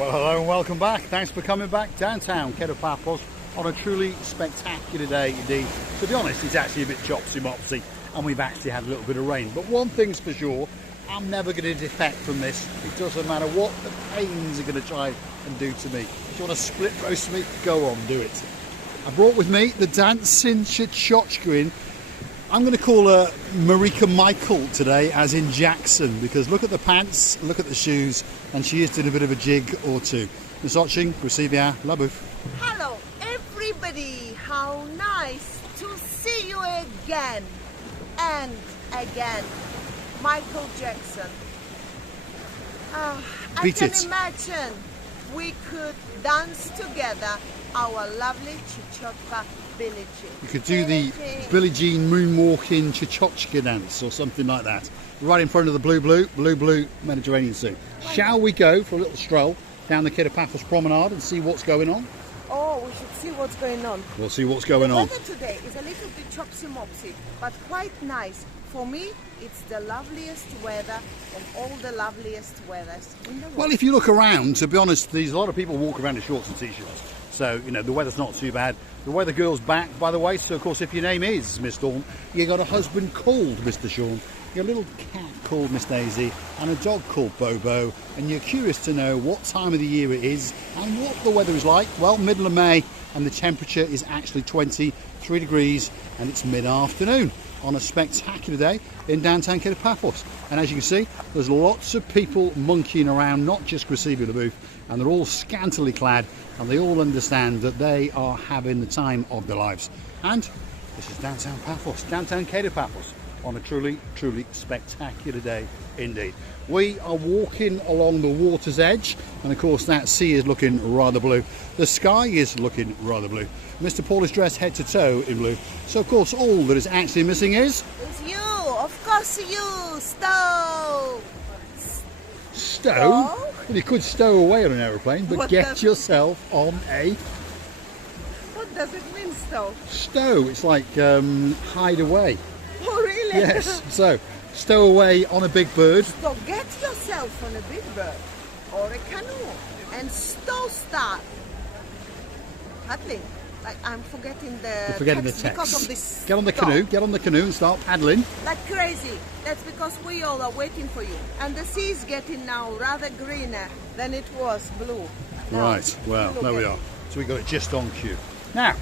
Well, hello and welcome back. Thanks for coming back downtown Kato Paphos on a truly spectacular day indeed. To be honest, it's actually a bit chopsy-mopsy and we've actually had a little bit of rain. But one thing's for sure, I'm never going to defect from this. It doesn't matter what the pains are going to try and do to me. If you want to split roast me, go on, do it. I brought with me the dancing Chichochka. I'm going to call her Marika Michael today, as in Jackson, because look at the pants, look at the shoes, and she is doing a bit of a jig or two. Ms. Oching, receive ya, Labuff. Hello everybody, how nice to see you again and again. Michael Jackson. I can imagine we could dance together our lovely Chichochka Billie Jean. You could do the Billie Jean moonwalking Chichochka dance or something like that, right in front of the blue Mediterranean Sea. Shall we go for a little stroll down the Paphos Promenade and see what's going on? Oh, we should see what's going on. We'll see what's going on. The weather today is a little bit chopsy-mopsy, but quite nice. For me, it's the loveliest weather of all the loveliest weathers in the world. Well, if you look around, to be honest, there's a lot of people walk around in shorts and t-shirts. So, you know, the weather's not too bad. The weather girl's back, by the way. So, of course, if your name is Miss Dawn, you got a husband called Mr. Sean, you got a little cat called Miss Daisy, and a dog called Bobo, and you're curious to know what time of the year it is and what the weather is like. Well, middle of May, and the temperature is actually 23 degrees, and it's mid-afternoon on a spectacular day in downtown Kato Paphos. And as you can see, there's lots of people monkeying around, not just receiving the booth, and they're all scantily clad, and they all understand that they are having the time of their lives. And this is downtown Paphos, downtown Kato Paphos, on a truly spectacular day indeed. We are walking along the water's edge, and of course that sea is looking rather blue. The sky is looking rather blue. Mr. Paul is dressed head to toe in blue. So of course all that is actually missing is... It's you, of course you, stow! Stow? Well, you could stow away on an aeroplane, but get yourself on a... What does it mean, stow? Stow, it's like hide away. Oh really? Yes, so stow away on a big bird. So get yourself on a big bird or a canoe and start paddling. Like I'm forgetting the text because of this. Get on the canoe and start paddling. Like crazy. That's because we all are waiting for you. And the sea is getting now rather greener than it was blue. Now, right, well, there we are. So we got it just on cue. Now,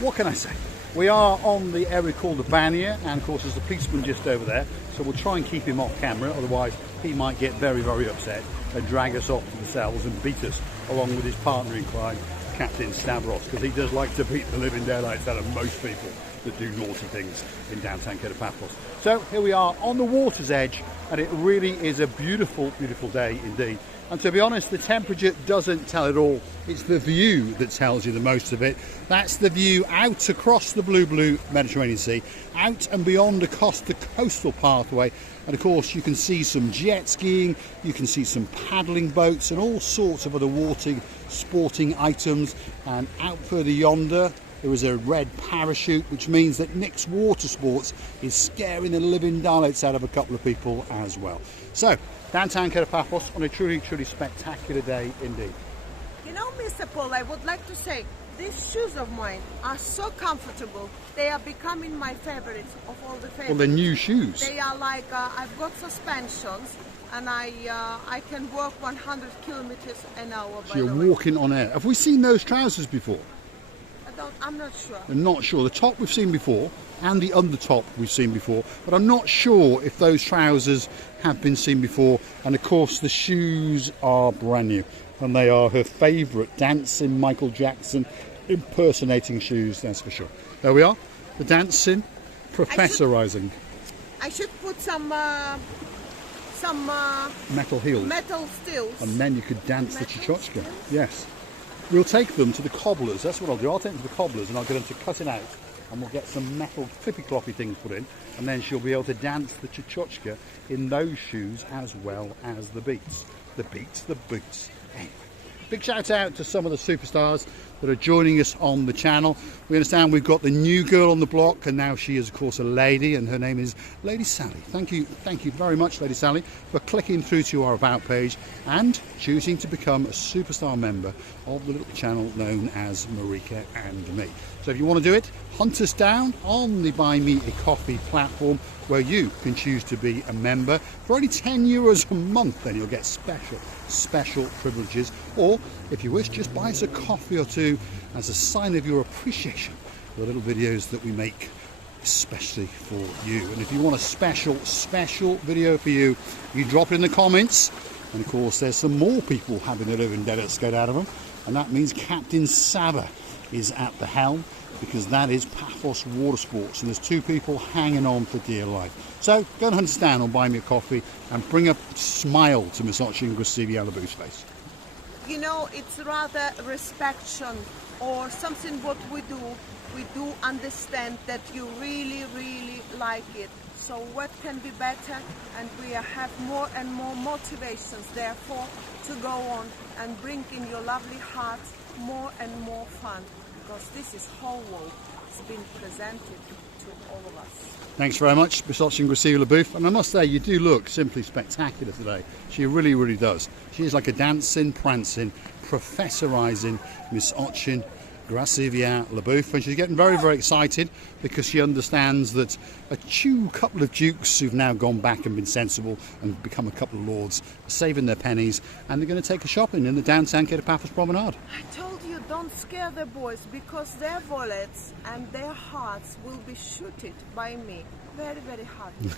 what can I say? We are on the area called the Banya, and of course there's a policeman just over there, so we'll try and keep him off camera, otherwise he might get very upset and drag us off to the cells and beat us, along with his partner in crime, Captain Stavros, because he does like to beat the living daylights out of most people that do naughty things in downtown Kato Paphos. So here we are on the water's edge, and it really is a beautiful day indeed. And to be honest, the temperature doesn't tell it all. It's the view that tells you the most of it. That's the view out across the blue Mediterranean Sea, out and beyond across the coastal pathway. And of course, you can see some jet skiing, you can see some paddling boats and all sorts of other water sporting items. And out further yonder, there is a red parachute, which means that Nick's Water Sports is scaring the living daylights out of a couple of people as well. So, downtown Kato Paphos on a truly spectacular day indeed. You know, Mr. Paul, I would like to say, these shoes of mine are so comfortable. They are becoming my favorites of all the favorites. Well, they're new shoes. They are like, I've got suspensions, and I can walk 100 kilometers an hour. So you're walking on air. Have we seen those trousers before? I'm not sure. I'm not sure. The top we've seen before, and the undertop we've seen before, but I'm not sure if those trousers have been seen before. And of course the shoes are brand new, and they are her favourite dancing Michael Jackson impersonating shoes, that's for sure. There we are, the dancing professorising. I should put some metal heels, metal stills, and then you could dance the Chichochka. Yes, we'll take them to the cobblers. That's what I'll do. I'll take them to the cobblers and I'll get them to cut it out, and we'll get some metal clippy-cloppy things put in, and then she'll be able to dance the Chichochka in those shoes as well as the beats. The boots. Anyway, big shout out to some of the superstars that are joining us on the channel. We understand we've got the new girl on the block, and now she is of course a lady, and her name is Lady Sally. Thank you very much, Lady Sally, for clicking through to our About page and choosing to become a superstar member of the little channel known as Marika and Me. So if you want to do it, hunt us down on the Buy Me a Coffee platform, where you can choose to be a member for only €10 a month. Then you'll get special privileges, or if you wish, just buy us a coffee or two as a sign of your appreciation for the little videos that we make especially for you. And if you want a special video for you, you drop it in the comments. And of course there's some more people having their own debits get out of them, and that means Captain Saba is at the helm, because that is Paphos Water Sports, and there's two people hanging on for dear life. So go and understand or buy me a coffee and bring a smile to Miss Ochin Labuff's face. You know, it's rather respect or something what we do. We do understand that you really like it. So what can be better? And we have more and more motivations, therefore, to go on and bring in your lovely hearts more and more fun, because this is whole world. It's been presented to all of us. Thanks very much, Miss Ochin Labuff. And I must say, you do look simply spectacular today. She really does. She is like a dancing, prancing, professorising Miss Ochin Labuff, and she's getting very excited because she understands that a couple of dukes who've now gone back and been sensible and become a couple of lords are saving their pennies, and they're going to take a shopping in the downtown Kato Paphos Promenade. I told you, don't scare the boys, because their wallets and their hearts will be shooted by me very hardly.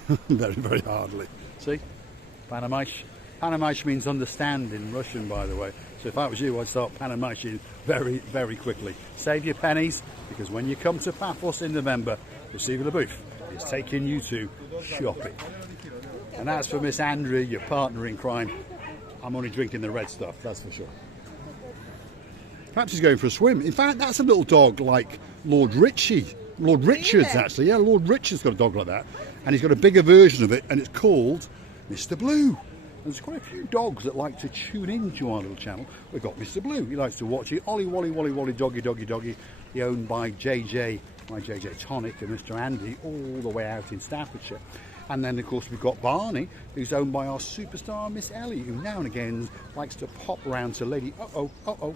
very hardly. See, Panamaish means understand in Russian, by the way. So if I was you, I'd start Panamaishing very quickly. Save your pennies, because when you come to Paphos in November, Labuff is taking you to shopping. And as for Miss Andrea, your partner in crime, I'm only drinking the red stuff, that's for sure. Perhaps he's going for a swim. In fact, that's a little dog like Lord Richard's, actually. Yeah, Lord Richard's got a dog like that. And he's got a bigger version of it, and it's called Mr. Blue. There's quite a few dogs that like to tune into our little channel. We've got Mr. Blue. He likes to watch it. Ollie, Wally, doggy. He owned by JJ, my JJ Tonic, and Mr. Andy, all the way out in Staffordshire. And then, of course, we've got Barney, who's owned by our superstar Miss Ellie, who now and again likes to pop round to Lady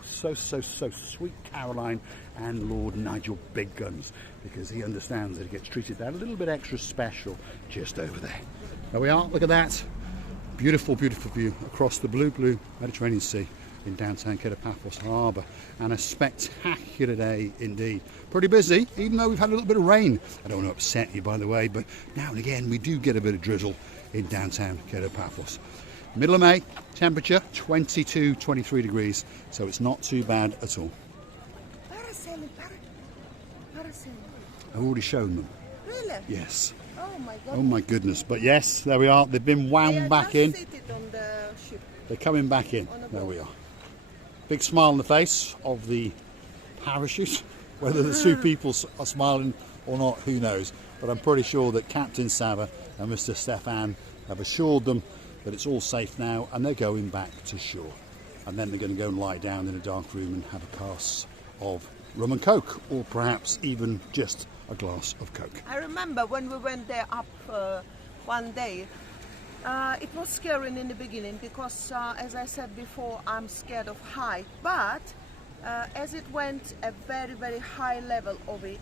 so sweet Caroline and Lord Nigel Big Guns, because he understands that he gets treated that a little bit extra special just over there. There we are. Look at that. Beautiful view across the blue Mediterranean Sea in downtown Kato Paphos Harbour, and a spectacular day indeed. Pretty busy, even though we've had a little bit of rain. I don't want to upset you, by the way, but now and again we do get a bit of drizzle in downtown Kato Paphos. Middle of May, temperature 22-23 degrees, so it's not too bad at all. Parasailing. I've already shown them. Really? Yes. Oh my God. Oh my goodness, but yes, there we are. They've been wound back in. On the ship. They're coming back in. There we are. Big smile on the face of the parachute. Whether the two people are smiling or not, who knows. But I'm pretty sure that Captain Saba and Mr. Stefan have assured them that it's all safe now, and they're going back to shore. And then they're going to go and lie down in a dark room and have a glass of rum and coke, or perhaps even just a glass of coke. I remember when we went there up one day, it was scary in the beginning, because as I said before, I'm scared of height, but as it went a very high level of it,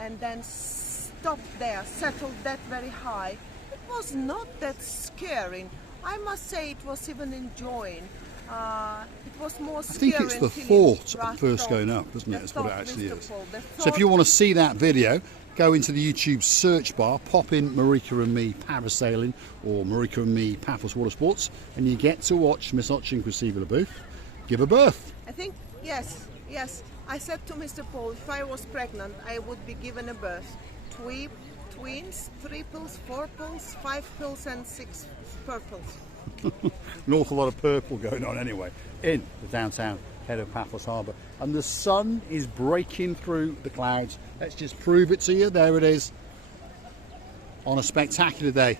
and then stopped there, settled that very high, it was not that scary. I must say it was even enjoying. It was more scary. I think it's the thought of first going up, isn't it? That's what it actually is. So if you want to see that video, go into the YouTube search bar, pop in Marika and Me Parasailing or Marika and Me Paphos Water Sports, and you get to watch Miss Ochin Labuff give a birth. I think, yes. I said to Mr. Paul, if I was pregnant, I would be given a birth. Twins, triples, fourples, 5 pills and 6 purples. An awful lot of purple going on anyway in the downtown Kato Paphos Harbour, and the sun is breaking through the clouds. Let's just prove it to you. There it is, on a spectacular day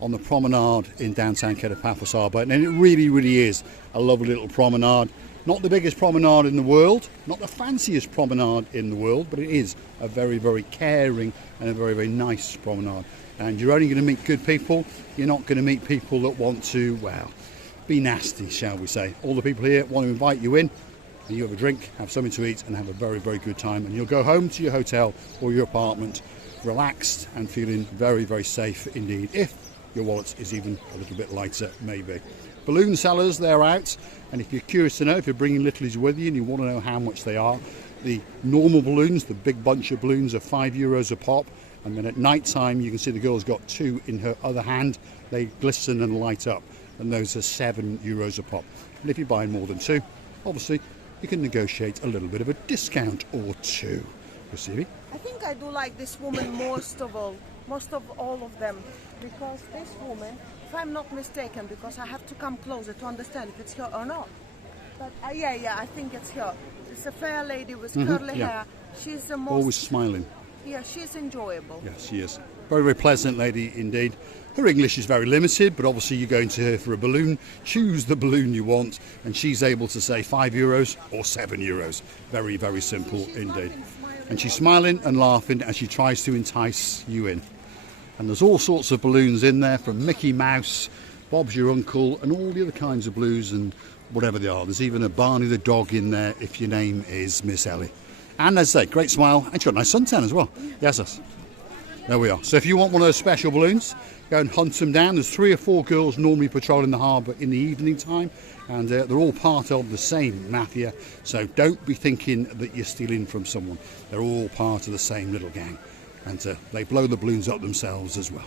on the promenade in downtown Kato Paphos Harbour, and it really is a lovely little promenade. Not the biggest promenade in the world, not the fanciest promenade in the world, but it is a very, very caring and a very, very nice promenade. And you're only going to meet good people. You're not going to meet people that want to, well, be nasty, shall we say. All the people here want to invite you in, and you have a drink, have something to eat, and have a very, very good time. And you'll go home to your hotel or your apartment relaxed and feeling very, very safe indeed, if your wallet is even a little bit lighter, maybe. Balloon sellers, they're out, and if you're curious to know, if you're bringing littlies with you and you want to know how much they are, the normal balloons, the big bunch of balloons, are €5 a pop, and then at night time you can see the girl's got 2 in her other hand. They glisten and light up, and those are €7 a pop. And if you're buying more than 2, obviously you can negotiate a little bit of a discount or 2. Receiving? I think I do like this woman most of all of them, because this woman, if I'm not mistaken, because I have to come closer to understand if it's her or not. But yeah, I think it's her. It's a fair lady with curly hair. She's the most... Always smiling. Yeah, she's enjoyable. Yes, she is. Very, very pleasant lady indeed. Her English is very limited, but obviously you're going to her for a balloon. Choose the balloon you want, and she's able to say €5 or €7. Very, very simple indeed. And she's smiling and laughing as she tries to entice you in. And there's all sorts of balloons in there, from Mickey Mouse, Bob's Your Uncle, and all the other kinds of blues and whatever they are. There's even a Barney the dog in there if your name is Miss Ellie. And as I say, great smile, and she's got a nice suntan as well. Yes. There we are. So if you want one of those special balloons, go and hunt them down. There's 3 or 4 girls normally patrolling the harbour in the evening time, and they're all part of the same mafia. So don't be thinking that you're stealing from someone. They're all part of the same little gang, and they blow the balloons up themselves as well.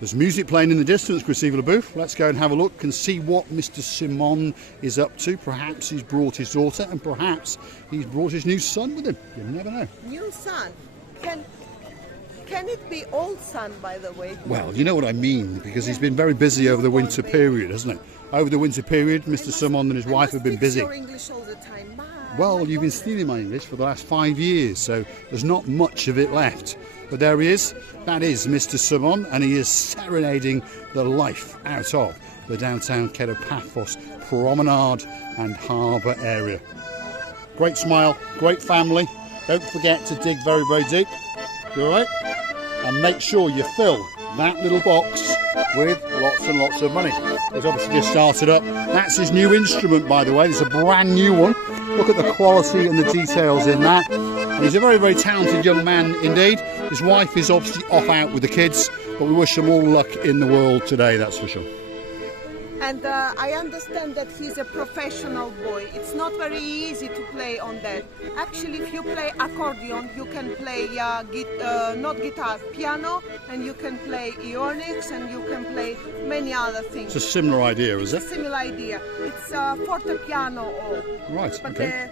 There's music playing in the distance, Labuff. Let's go and have a look and see what Mr. Simon is up to. Perhaps he's brought his daughter, and perhaps he's brought his new son with him. You never know. New son? Can it be old son, by the way? Well, you know what I mean, because he's been very busy over the winter period, hasn't he? Over the winter period, Mr. Simon and his wife have been busy. Your English all the time. Well, you've been stealing my English for the last 5 years, so there's not much of it left. But there he is. That is Mr. Simon, and he is serenading the life out of the downtown Kato Paphos Promenade and Harbour area. Great smile, great family. Don't forget to dig very, very deep. You all right? And make sure you fill that little box with lots and lots of money. He's obviously just started up. That's his new instrument, by the way. It's a brand new one. Look at the quality and the details in that. And he's a very, very talented young man indeed. His wife is obviously off out with the kids, but we wish him all luck in the world today, that's for sure. And I understand that he's a professional boy. It's not very easy to play on that. Actually, if you play accordion, you can play not guitar, piano, and you can play Ionex, and you can play many other things. It's a similar idea, is it? It's a similar idea. It's fortepiano all. Right, but okay.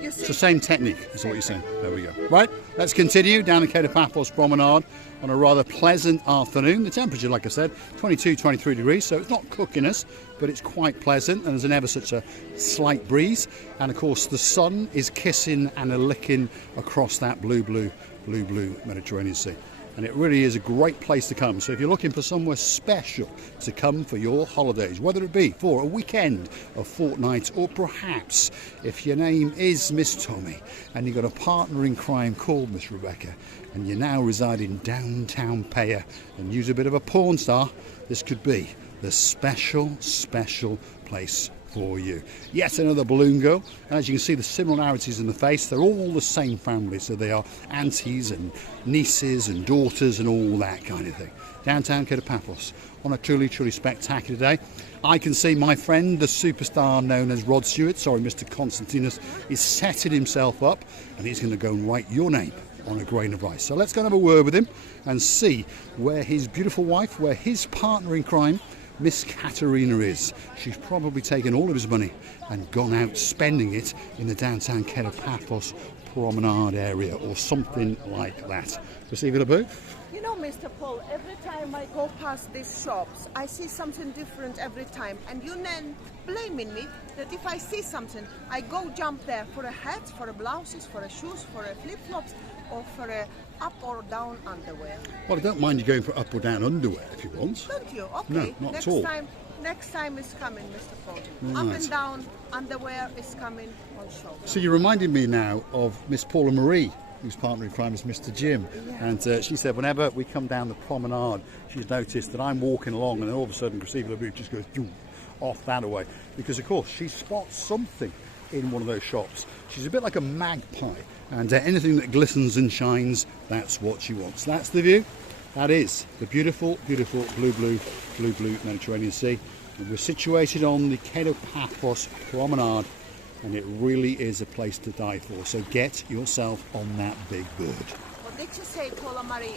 You see, it's the same technique, is what you're saying. There we go. Right, let's continue down the Kato Paphos Promenade on a rather pleasant afternoon. The temperature, like I said, 22, 23 degrees, so it's not cooking us, but it's quite pleasant, and there's an ever such a slight breeze. And of course, the sun is kissing and a licking across that blue Mediterranean Sea. And it really is a great place to come. So if you're looking for somewhere special to come for your holidays, whether it be for a weekend, a fortnight, or perhaps if your name is Miss Tommy and you've got a partner in crime called Miss Rebecca and you now reside in downtown Paya and use a bit of a porn star, this could be the special place for you. Yet another balloon girl, and as you can see the similarities in the face, they're all the same family, so they are aunties and nieces and daughters and all that kind of thing. Downtown Kato Paphos on a truly spectacular day. I can see my friend, the superstar known as Rod Stewart, Mr. Constantinos, is setting himself up, and he's going to go and write your name on a grain of rice. So let's go and have a word with him and see where his beautiful wife, where his partner in crime, Miss Katerina is. She's probably taken all of his money and gone out spending it in the downtown Kato Paphos Promenade area or something like that. Receive it a boo? you know, Mr. Paul, every time I go past these shops, I see something different every time. And you then blaming me that if I see something, I go jump there for a hat, for a blouses, for a shoes, for a flip-flops, or for a up or down underwear. Well, I don't mind you going for up or down underwear if you want. Don't you? Okay. No, not Next at all. time, Next time is coming, Mr. Paul. Right. Up and down underwear is coming on show. So you're reminding me now of Miss Paula Marie, whose partner in crime is Mr. Jim. Yeah. And she said whenever we come down the promenade, she's noticed that I'm walking along and then all of a sudden Christina Labuff just goes zoom, off that away. Because of course she spots something in one of those shops. She's a bit like a magpie, and anything that glistens and shines, that's what she wants. That's the view. That is the beautiful, beautiful blue Mediterranean Sea. And we're situated on the Kato Paphos Promenade, and it really is a place to die for. So get yourself on that big bird. What did you say, Paula Marie?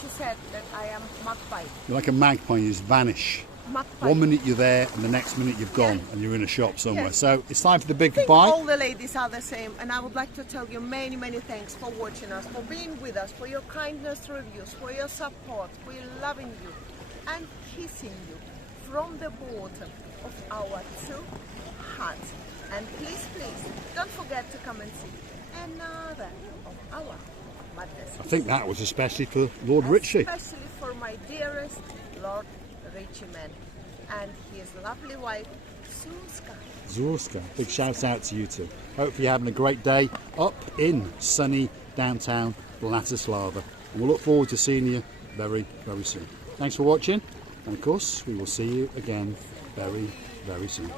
She said that I am magpie. You're like a magpie, you just vanish. Magpie. 1 minute you're there, and the next minute you've gone, Yeah. and you're in a shop somewhere. Yes. So it's time for the big I think goodbye. all the ladies are the same, and I would like to tell you many, many thanks for watching us, for being with us, for your kindness reviews, for your support, for your loving you, and kissing you from the bottom of our two hearts. And please, please, don't forget to come and see another of our mattresses. I think that was especially for Lord Ritchie. Especially for my dearest Lord Ritchie man and his lovely wife, Suska. Zorska, big shout out to you two. Hopefully you're having a great day up in sunny downtown Bratislava. And we'll look forward to seeing you very, very soon. Thanks for watching, and of course we will see you again very, very soon.